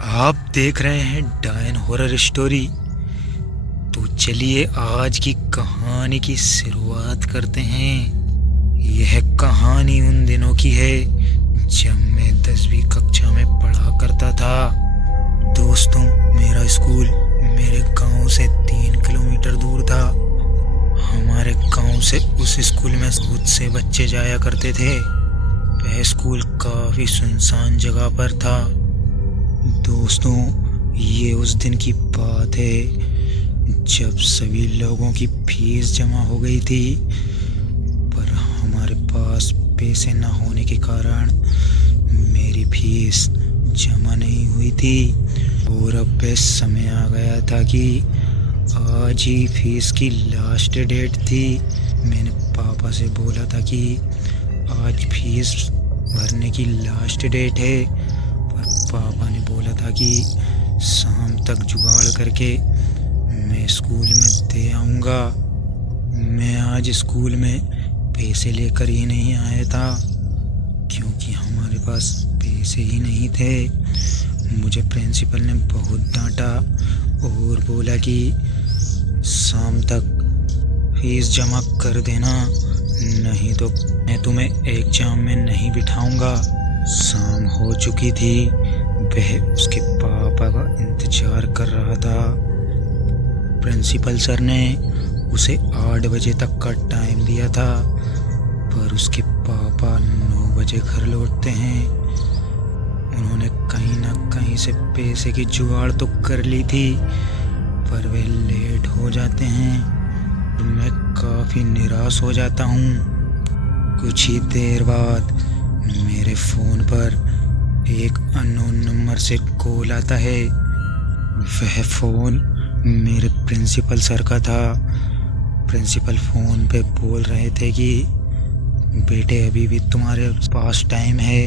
आप देख रहे हैं डायन हॉरर स्टोरी। तो चलिए आज की कहानी की शुरुआत करते हैं। यह कहानी उन दिनों की है जब मैं 10वीं कक्षा में पढ़ा करता था। दोस्तों, मेरा स्कूल मेरे गांव से 3 किलोमीटर दूर था। हमारे गांव से उस स्कूल में बहुत से बच्चे जाया करते थे। वह स्कूल काफी सुनसान जगह पर था। दोस्तों, ये उस दिन की बात है जब सभी लोगों की फीस जमा हो गई थी, पर हमारे पास पैसे न होने के कारण मेरी फीस जमा नहीं हुई थी। और अब वह समय आ गया था कि आज ही फीस की लास्ट डेट थी। मैंने पापा से बोला था कि आज फीस भरने की लास्ट डेट है, पर पापा ने बोला था कि शाम तक जुगाड़ करके मैं स्कूल में दे आऊँगा। मैं आज स्कूल में पैसे लेकर ही नहीं आया था क्योंकि हमारे पास पैसे ही नहीं थे। मुझे प्रिंसिपल ने बहुत डांटा और बोला कि शाम तक फीस जमा कर देना, नहीं तो मैं तुम्हें एग्जाम में नहीं बिठाऊंगा। शाम हो चुकी थी। वह उसके पापा का इंतजार कर रहा था। प्रिंसिपल सर ने उसे 8 बजे तक का टाइम दिया था, पर उसके पापा 9 बजे घर लौटते हैं। उन्होंने कहीं ना कहीं से पैसे की जुगाड़ तो कर ली थी, पर वे लेट हो जाते हैं। मैं काफ़ी निराश हो जाता हूँ। कुछ ही देर बाद मेरे फ़ोन पर एक अननोन नंबर से कॉल आता है। वह फ़ोन मेरे प्रिंसिपल सर का था। प्रिंसिपल फ़ोन पे बोल रहे थे कि बेटे, अभी भी तुम्हारे पास टाइम है,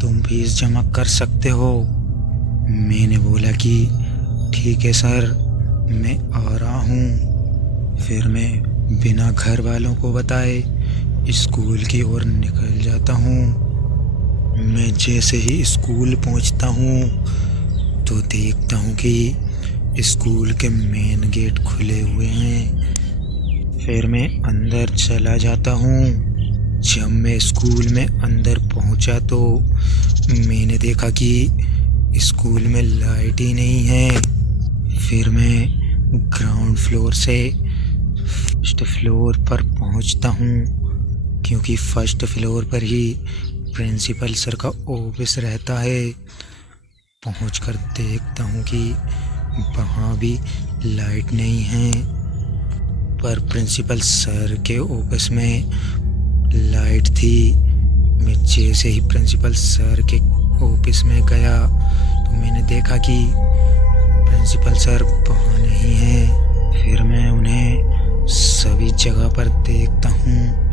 तुम फीस जमा कर सकते हो। मैंने बोला कि ठीक है सर, मैं आ रहा हूँ। फिर मैं बिना घर वालों को बताए स्कूल की ओर निकल जाता हूँ। मैं जैसे ही स्कूल पहुँचता हूँ तो देखता हूँ कि स्कूल के मेन गेट खुले हुए हैं। फिर मैं अंदर चला जाता हूँ। जब मैं स्कूल में अंदर पहुँचा तो मैंने देखा कि स्कूल में लाइट ही नहीं है। फिर मैं ग्राउंड फ्लोर से फर्स्ट फ्लोर पर पहुँचता हूँ क्योंकि फर्स्ट फ्लोर पर ही प्रिंसिपल सर का ऑफिस रहता है। पहुंचकर देखता हूं कि वहाँ भी लाइट नहीं है, पर प्रिंसिपल सर के ऑफिस में लाइट थी। मैं जैसे ही प्रिंसिपल सर के ऑफिस में गया तो मैंने देखा कि प्रिंसिपल सर वहाँ नहीं हैं। फिर मैं उन्हें सभी जगह पर देखता हूँ,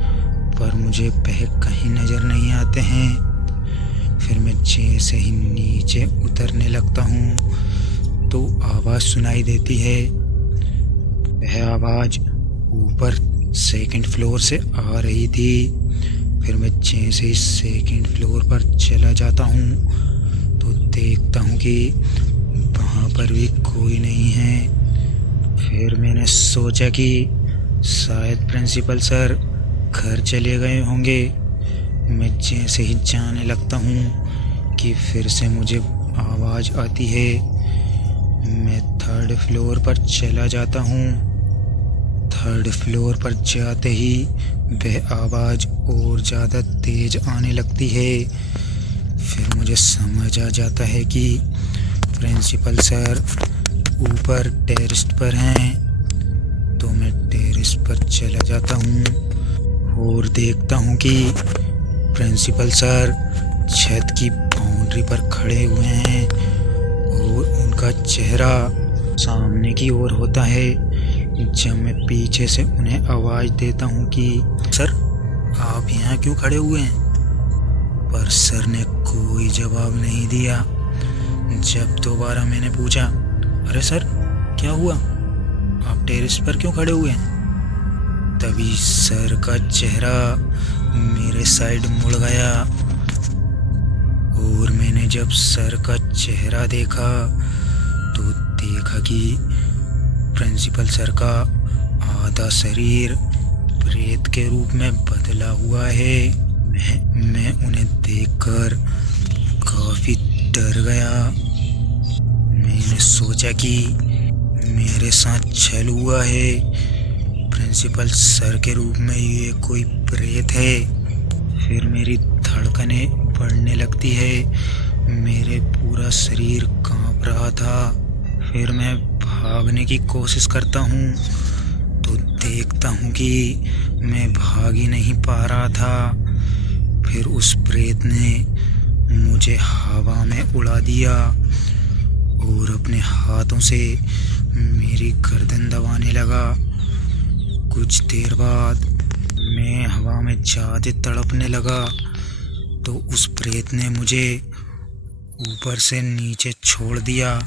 पर मुझे वह कहीं नज़र नहीं आते हैं। फिर मैं जैसे ही नीचे उतरने लगता हूँ तो आवाज़ सुनाई देती है। वह आवाज़ ऊपर सेकंड फ्लोर से आ रही थी। फिर मैं जैसे ही सेकंड फ्लोर पर चला जाता हूँ तो देखता हूँ कि वहाँ पर भी कोई नहीं है। फिर मैंने सोचा कि शायद प्रिंसिपल सर घर चले गए होंगे। मैं जैसे ही जाने लगता हूँ कि फिर से मुझे आवाज़ आती है। मैं 3rd फ्लोर पर चला जाता हूँ। 3rd फ्लोर पर जाते ही वह आवाज़ और ज़्यादा तेज़ आने लगती है। फिर मुझे समझ आ जाता है कि प्रिंसिपल सर ऊपर टेरेस पर हैं। तो मैं टेरेस पर चला जाता हूँ और देखता हूँ कि प्रिंसिपल सर छत की बाउंड्री पर खड़े हुए हैं और उनका चेहरा सामने की ओर होता है। जब मैं पीछे से उन्हें आवाज़ देता हूँ कि सर, आप यहाँ क्यों खड़े हुए हैं, पर सर ने कोई जवाब नहीं दिया। जब दोबारा मैंने पूछा, अरे सर, क्या हुआ, आप टेरेस पर क्यों खड़े हुए हैं, तभी सर का चेहरा मेरे साइड मुड़ गया और मैंने जब सर का चेहरा देखा तो देखा कि प्रिंसिपल सर का आधा शरीर प्रेत के रूप में बदला हुआ है। मैं उन्हें देखकर काफी डर गया। मैंने सोचा कि मेरे साथ छल हुआ है, प्रिंसिपल सर के रूप में ये कोई प्रेत है। फिर मेरी धड़कनें बढ़ने लगती है, मेरे पूरा शरीर कांप रहा था। फिर मैं भागने की कोशिश करता हूँ तो देखता हूँ कि मैं भाग ही नहीं पा रहा था। फिर उस प्रेत ने मुझे हवा में उड़ा दिया और अपने हाथों से मेरी गर्दन दबाने लगा। कुछ देर बाद मैं हवा में ज़्यादा तड़पने लगा तो उस प्रेत ने मुझे ऊपर से नीचे छोड़ दिया।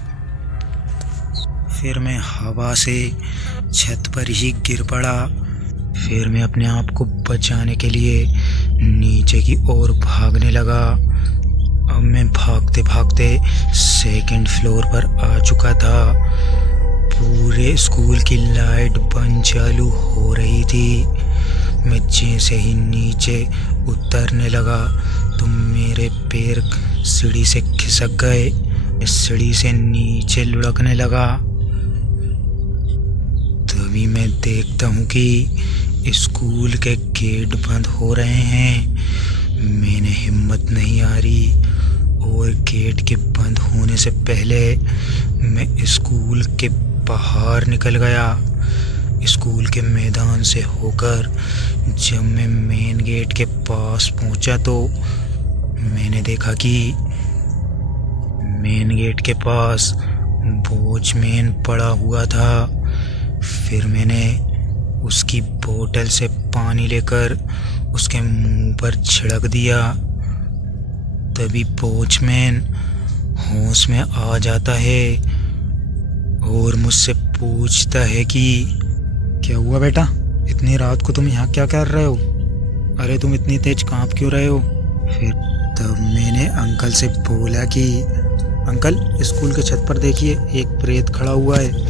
फिर मैं हवा से छत पर ही गिर पड़ा। फिर मैं अपने आप को बचाने के लिए नीचे की ओर भागने लगा। अब मैं भागते भागते सेकंड फ्लोर पर आ चुका था। पूरे स्कूल की लाइट बंद चालू हो रही थी। मैं जैसे ही नीचे उतरने लगा तो मेरे पैर सीढ़ी से खिसक गए। मैं सीढ़ी से नीचे लुढ़कने लगा। तभी मैं देखता हूँ कि स्कूल के गेट बंद हो रहे हैं। मैंने हिम्मत नहीं आ रही और गेट के बंद होने से पहले मैं स्कूल के बाहर निकल गया। स्कूल के मैदान से होकर जब मैं मेन गेट के पास पहुंचा तो मैंने देखा कि मेन गेट के पास वॉचमैन पड़ा हुआ था। फिर मैंने उसकी बोतल से पानी लेकर उसके मुंह पर छिड़क दिया। तभी वॉचमैन होश में आ जाता है और मुझसे पूछता है कि क्या हुआ बेटा, इतनी रात को तुम यहाँ क्या कर रहे हो? अरे तुम इतनी तेज कांप क्यों रहे हो? फिर तब मैंने अंकल से बोला कि अंकल, स्कूल के छत पर देखिए, एक प्रेत खड़ा हुआ है,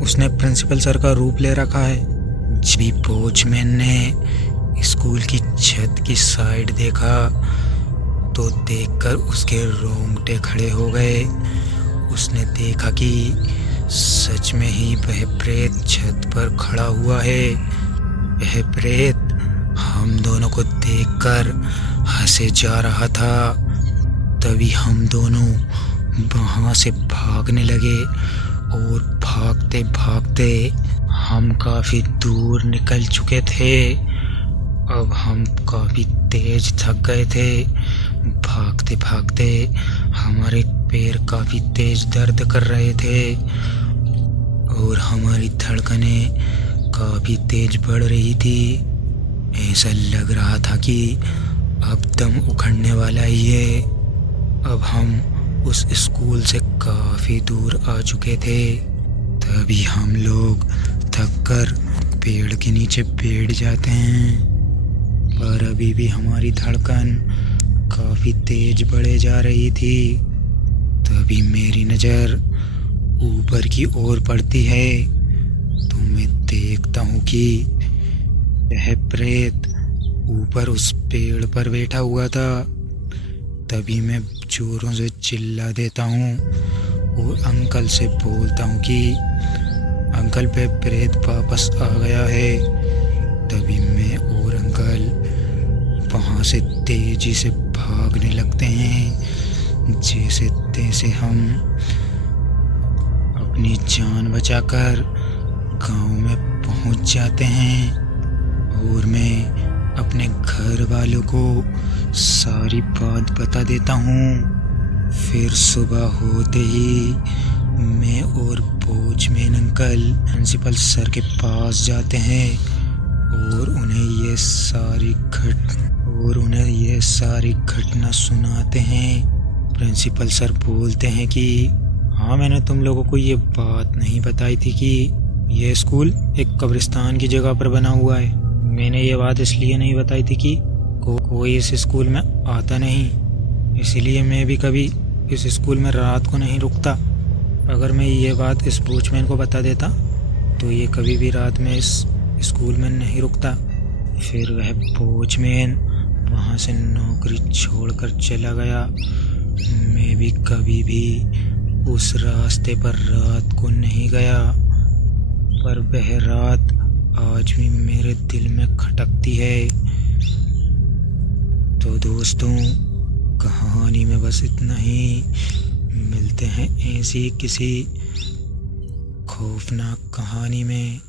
उसने प्रिंसिपल सर का रूप ले रखा है। जब वॉचमैन ने स्कूल की छत की साइड देखा तो देखकर उसके रोंगटे खड़े हो गए। उसने देखा कि सच में ही वह प्रेत छत पर खड़ा हुआ है। वह प्रेत हम दोनों को देखकर हंसे जा रहा था। तभी हम दोनों वहाँ से भागने लगे और भागते भागते हम काफ़ी दूर निकल चुके थे। अब हम काफ़ी तेज थक गए थे। भागते भागते हमारे पैर काफ़ी तेज दर्द कर रहे थे और हमारी धड़कनें काफ़ी तेज बढ़ रही थी। ऐसा लग रहा था कि अब दम उखड़ने वाला ही है। अब हम उस स्कूल से काफ़ी दूर आ चुके थे। तभी हम लोग थककर पेड़ के नीचे बैठ जाते हैं, पर अभी भी हमारी धड़कन काफ़ी तेज बढ़े जा रही थी। तभी मेरी नज़र ऊपर की ओर पड़ती है तो मैं देखता हूँ कि वह प्रेत ऊपर उस पेड़ पर बैठा हुआ था। तभी मैं जोरों से चिल्ला देता हूँ और अंकल से बोलता हूँ कि अंकल, पे प्रेत वापस आ गया है। तभी मैं और अंकल वहाँ से तेजी से भागने लगते हैं। जैसे तैसे हम अपनी जान बचाकर गांव में पहुँच जाते हैं और मैं अपने घर वालों को सारी बात बता देता हूँ। फिर सुबह होते ही मैं और वॉचमैन अंकल प्रिंसिपल सर के पास जाते हैं और उन्हें ये सारी घटना सुनाते हैं। प्रिंसिपल सर बोलते हैं कि हाँ, मैंने तुम लोगों को ये बात नहीं बताई थी कि यह स्कूल एक कब्रिस्तान की जगह पर बना हुआ है। मैंने ये बात इसलिए नहीं बताई थी कि कोई इस स्कूल में आता नहीं, इसीलिए मैं भी कभी इस स्कूल में रात को नहीं रुकता। अगर मैं ये बात इस वॉचमैन को बता देता तो ये कभी भी रात में इस स्कूल में नहीं रुकता। फिर वह वॉचमैन वहाँ से नौकरी छोड़कर चला गया। मैं भी कभी भी उस रास्ते पर रात को नहीं गया, पर वह रात आज भी मेरे दिल में खटकती है। तो दोस्तों, कहानी में बस इतना ही। मिलते हैं ऐसी किसी खौफनाक कहानी में।